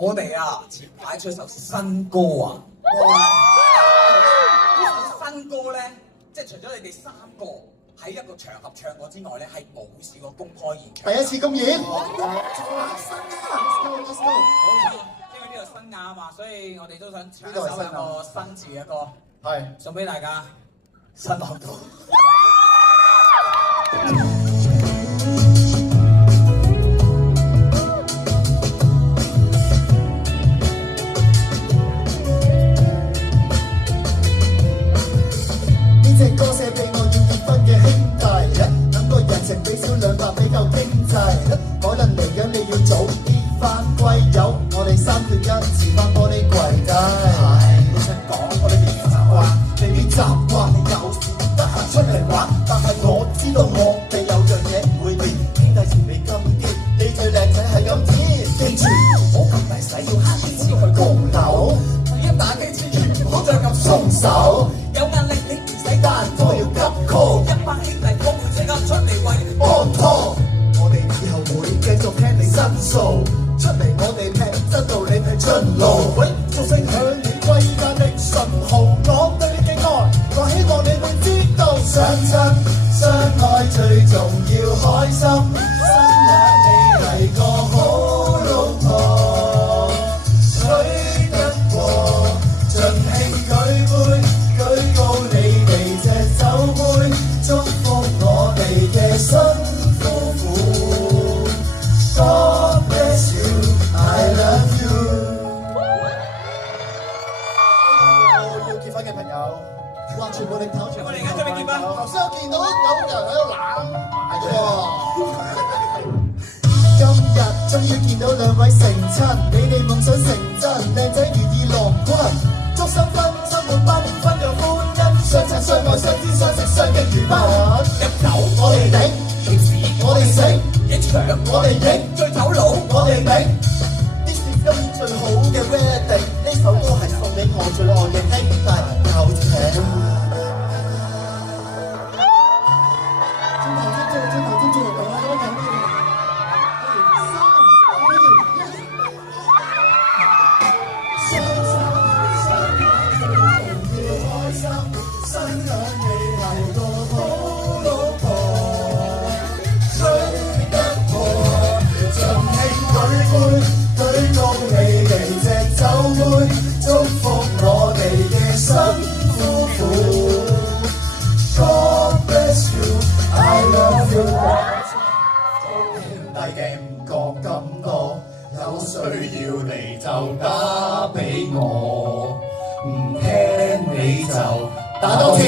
我哋啊前排出首新歌啊，哇！呢首新歌咧，即係除咗你哋三個喺一個場合唱過之外咧，係冇試過公開現場。第一次公演。冇錯，因為呢個新亞啊嘛，所以我哋都想唱一首一個新字嘅歌，係送俾大家。新郎歌。呢隻歌寫俾我要結婚嘅兄弟，諗個人情俾少200比較經濟，可能嚟緊你要早啲返歸，有我哋3缺1，遲返玻璃櫃底。老實講，我哋未必習慣，未必習慣你有時唔得閒出嚟玩，但係我知道我哋有樣嘢唔會變，兄弟情比金堅，你最靚仔係今天，記住唔好咁大使，要慳啲錢去供樓，一打機之前唔好再咁鬆手，有壓力你唔使單拖要急 call，一班兄弟幫佢即刻出嚟為你安拖，我哋以後會繼續聽你申訴，出嚟我哋劈真道理劈出路，喂，祝聲響你歸家的信號，我對你嘅愛，我希望你會知道，相親相愛最重要開心，新娘你係個好老婆，娶得過盡興舉杯，舉高你哋隻酒杯，祝福我哋嘅新夫婦。God bless you, I love you。要結婚嘅朋友，哇！全部力投，全部力投。我哋而家準備結婚。頭先我見到有人喺度攬埋喎。今日終於見到2位成親，你哋夢想成真，靚仔如意郎君，祝新婚生活8年分享歡欣，相親相愛相知相識相敬如賓。1-9我哋頂，逆市我哋醒，影相我哋影，醉酒佬我哋頂。呢是今年最好嘅 wedding，呢首歌係送俾我最愛嘅兄弟，有請。有需要你就打俾我，唔聽你就打多次。